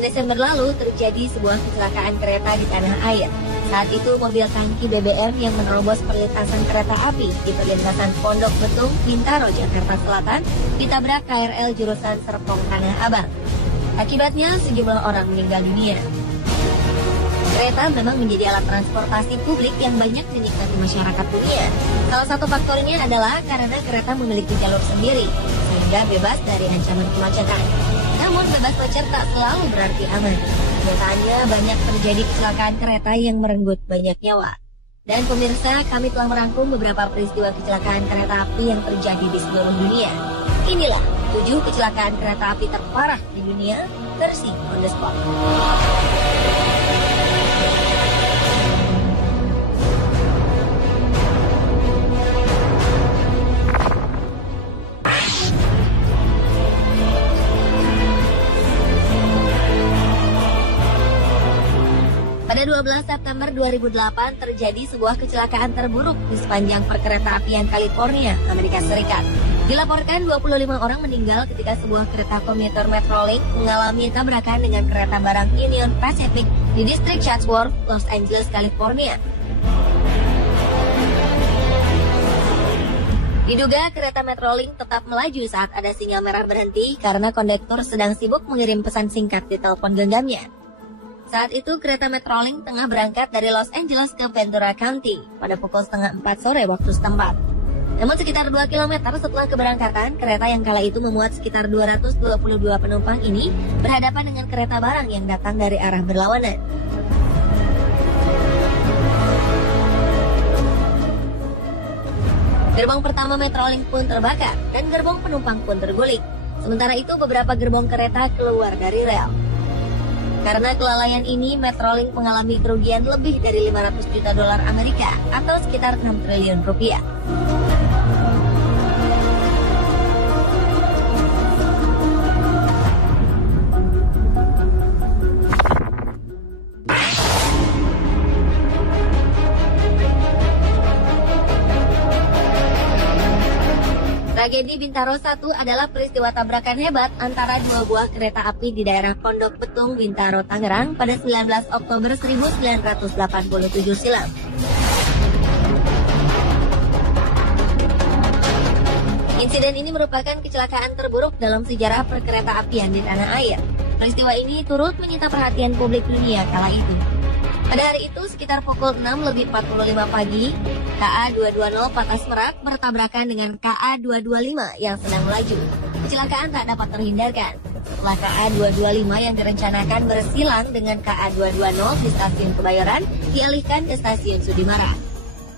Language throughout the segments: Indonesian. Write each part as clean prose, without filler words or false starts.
Desember lalu terjadi sebuah kecelakaan kereta di tanah air. Saat itu mobil tangki BBM yang menerobos perlintasan kereta api di perlintasan Pondok Betung, Bintaro, Jakarta Selatan ditabrak KRL jurusan Serpong Tanah Abang. Akibatnya sejumlah orang meninggal dunia. Kereta memang menjadi alat transportasi publik yang banyak dinikmati masyarakat dunia. Salah satu faktornya adalah karena kereta memiliki jalur sendiri, sehingga bebas dari ancaman kemacetan. Namun bebas macet tak selalu berarti aman. Kenyataannya banyak terjadi kecelakaan kereta yang merenggut banyak nyawa. Dan pemirsa, kami telah merangkum beberapa peristiwa kecelakaan kereta api yang terjadi di seluruh dunia. Inilah 7 kecelakaan kereta api terparah di dunia versi On The Spot. Pada 12 September 2008 terjadi sebuah kecelakaan terburuk di sepanjang perkeretaapian California, Amerika Serikat. Dilaporkan 25 orang meninggal ketika sebuah kereta komuter Metrolink mengalami tabrakan dengan kereta barang Union Pacific di distrik Chatsworth, Los Angeles, California. Diduga kereta Metrolink tetap melaju saat ada sinyal merah berhenti karena kondektur sedang sibuk mengirim pesan singkat di telepon genggamnya. Saat itu kereta Metrolink tengah berangkat dari Los Angeles ke Ventura County pada pukul 3:30 sore waktu setempat. Namun sekitar 2 km setelah keberangkatan, kereta yang kala itu memuat sekitar 222 penumpang ini berhadapan dengan kereta barang yang datang dari arah berlawanan. Gerbong pertama Metrolink pun terbakar dan gerbong penumpang pun terguling. Sementara itu beberapa gerbong kereta keluar dari rel. Karena kelalaian ini, Metrolink mengalami kerugian lebih dari 500 juta dolar Amerika atau sekitar 6 triliun rupiah. Tragedi Bintaro 1 adalah peristiwa tabrakan hebat antara dua buah kereta api di daerah Pondok Betung, Bintaro, Tangerang pada 19 Oktober 1987 silam. Insiden ini merupakan kecelakaan terburuk dalam sejarah perkereta-apian di tanah air. Peristiwa ini turut menyita perhatian publik dunia kala itu. Pada hari itu sekitar pukul 6:45 pagi, KA220 Patas Merak bertabrakan dengan KA225 yang sedang melaju. Kecelakaan tak dapat terhindarkan. Setelah KA225 yang direncanakan bersilang dengan KA220 di stasiun Kebayoran, dialihkan ke stasiun Sudimara.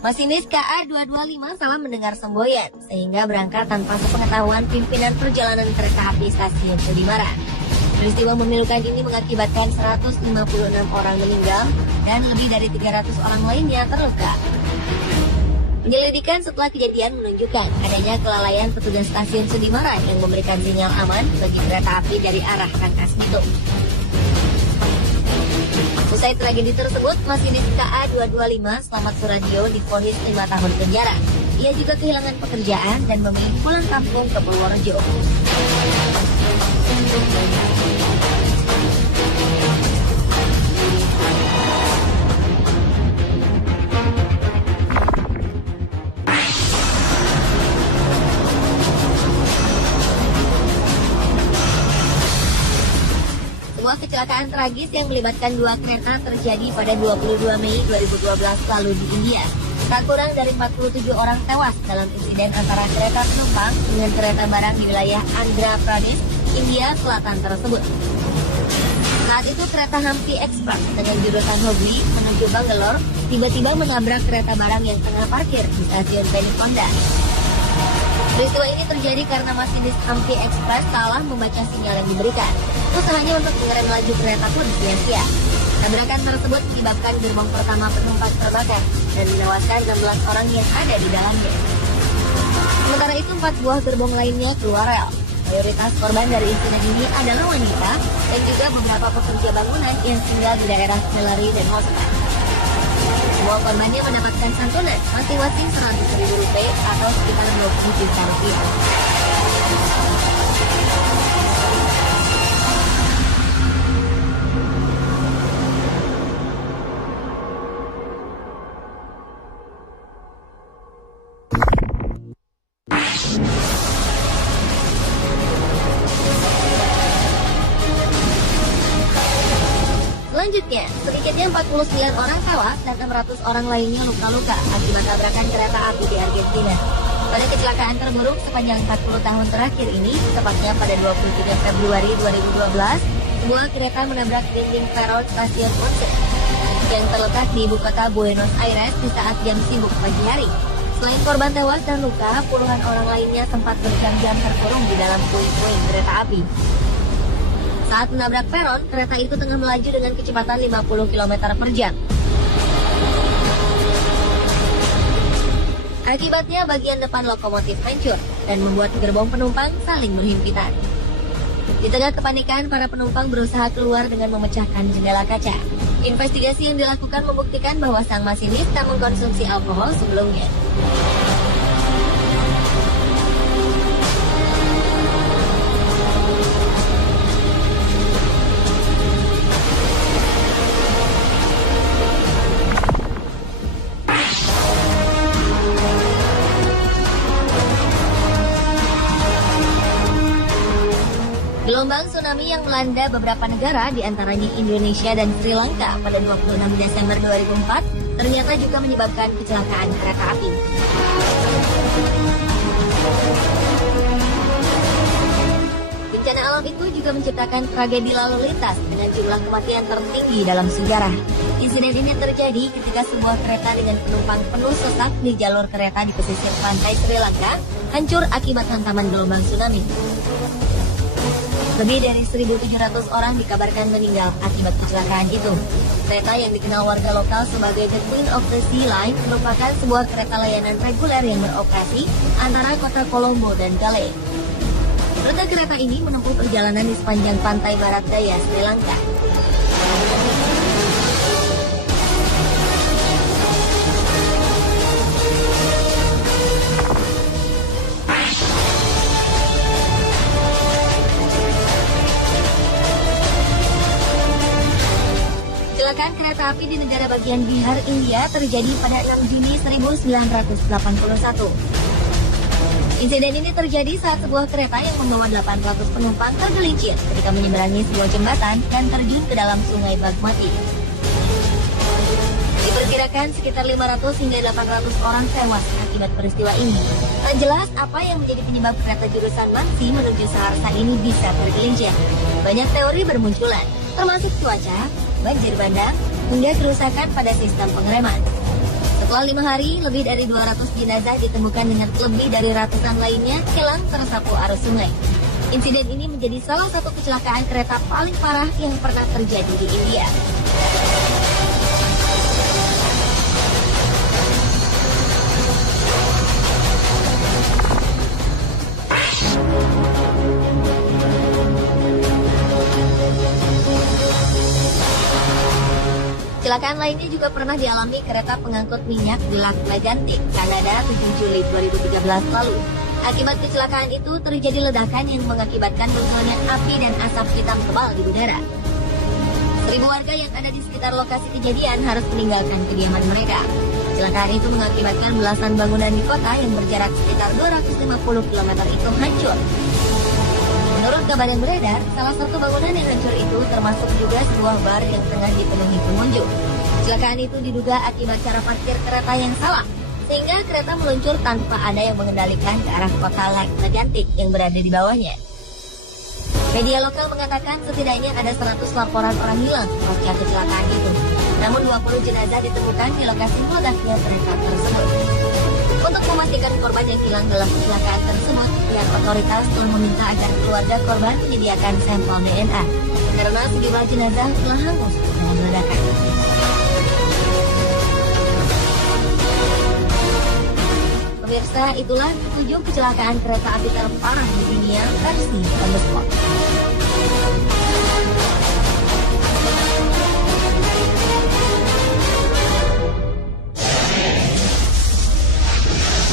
Masinis KA225 salah mendengar semboyan, sehingga berangkat tanpa sepengetahuan pimpinan perjalanan kereta api stasiun Sudimara. Peristiwa memilukan ini mengakibatkan 156 orang meninggal dan lebih dari 300 orang lainnya terluka. Penyelidikan setelah kejadian menunjukkan adanya kelalaian petugas stasiun Sudimara yang memberikan sinyal aman bagi kereta api dari arah Rangkas Bitung. Usai tragedi tersebut, masinis KA225 Slamet Suradyo divonis 5 tahun penjara. Ia juga kehilangan pekerjaan dan memilih pulang kampung ke Purworejo. Sebuah kecelakaan tragis yang melibatkan dua kereta terjadi pada 22 Mei 2012 lalu di India. Tak kurang dari 47 orang tewas dalam insiden antara kereta penumpang dengan kereta barang di wilayah Andhra Pradesh, India Selatan tersebut. Saat itu kereta Hampi Express dengan jurusan Hubli menuju Bangalore tiba-tiba menabrak kereta barang yang tengah parkir di stasiun Penikonda. Peristiwa ini terjadi karena masinis Hampi Express salah membaca sinyal yang diberikan. Usahanya untuk mengerem laju kereta pun sia-sia. Tabrakan tersebut menyebabkan gerbong pertama penumpang terbakar dan menewaskan 16 orang yang ada di dalamnya. Sementara itu 4 buah gerbong lainnya keluar rel. Mayoritas korban dari insiden ini adalah wanita dan juga beberapa pekerja bangunan yang tinggal di daerah Melari dan Osaka. Semua korbannya mendapatkan santunan masing-masing Rp100.000 atau sekitar Rp20 juta. Sedikitnya 49 orang tewas dan 600 orang lainnya luka-luka akibat tabrakan kereta api di Argentina. Pada kecelakaan terburuk sepanjang 40 tahun terakhir ini, tepatnya pada 23 Februari 2012, sebuah kereta menabrak dinding peron stasiun Once yang terletak di ibu kota Buenos Aires di saat jam sibuk pagi hari. Selain korban tewas dan luka, puluhan orang lainnya sempat berjam-jam terkurung di dalam puing-puing kereta api. Saat menabrak peron, kereta itu tengah melaju dengan kecepatan 50 km per jam. Akibatnya bagian depan lokomotif hancur dan membuat gerbong penumpang saling berhimpitan. Di tengah kepanikan, para penumpang berusaha keluar dengan memecahkan jendela kaca. Investigasi yang dilakukan membuktikan bahwa sang masinis tak mengkonsumsi alkohol sebelumnya. Gelombang tsunami yang melanda beberapa negara, diantaranya Indonesia dan Sri Lanka pada 26 Desember 2004, ternyata juga menyebabkan kecelakaan kereta api. Bencana alam itu juga menciptakan tragedi lalu lintas dengan jumlah kematian tertinggi dalam sejarah. Insiden ini terjadi ketika sebuah kereta dengan penumpang penuh sesak di jalur kereta di pesisir pantai Sri Lanka hancur akibat hantaman gelombang tsunami. Lebih dari 1.700 orang dikabarkan meninggal akibat kecelakaan itu. Kereta yang dikenal warga lokal sebagai The Queen of the Sea Line merupakan sebuah kereta layanan reguler yang beroperasi antara kota Colombo dan Galle. Rute kereta ini menempuh perjalanan di sepanjang pantai barat daya Sri Lanka. Kecelakaan kereta api di negara bagian Bihar, India terjadi pada 6 Juni 1981. Insiden ini terjadi saat sebuah kereta yang membawa 800 penumpang tergelincir ketika menyeberangi sebuah jembatan dan terjun ke dalam sungai Bagmati. Diperkirakan sekitar 500 hingga 800 orang tewas akibat peristiwa ini. Tak jelas apa yang menjadi penyebab kereta jurusan Mansi menuju Saharsa ini bisa tergelincir. Banyak teori bermunculan, termasuk cuaca, banjir bandang, hingga kerusakan pada sistem pengereman. Setelah 5 hari, lebih dari 200 jenazah ditemukan dengan lebih dari ratusan lainnya hilang tersapu arus sungai. Insiden ini menjadi salah satu kecelakaan kereta paling parah yang pernah terjadi di India. Kecelakaan lainnya juga pernah dialami kereta pengangkut minyak di Lac Mégantic, Kanada 7 Juli 2013 lalu. Akibat kecelakaan itu terjadi ledakan yang mengakibatkan munculnya api dan asap hitam tebal di udara. 1.000 warga yang ada di sekitar lokasi kejadian harus meninggalkan kediaman mereka. Kecelakaan itu mengakibatkan belasan bangunan di kota yang berjarak sekitar 250 km itu hancur. Menurut kabar yang beredar, salah satu bangunan yang hancur itu termasuk juga sebuah bar yang tengah dipenuhi pengunjung. Kecelakaan itu diduga akibat cara parkir kereta yang salah, sehingga kereta meluncur tanpa ada yang mengendalikan ke arah kota Lac Mégantic yang berada di bawahnya. Media lokal mengatakan setidaknya ada 100 laporan orang hilang pasca kecelakaan itu. Namun 20 jenazah ditemukan di lokasi meledaknya kereta tersebut. Untuk memastikan korban yang hilang dalam kecelakaan tersebut, pihak otoritas telah meminta agar keluarga korban menyediakan sampel DNA karena sejumlah jenazah telah hangus dalam ledakan. Pemirsa, itulah 7 kecelakaan kereta api terparah di dunia versi On The Spot.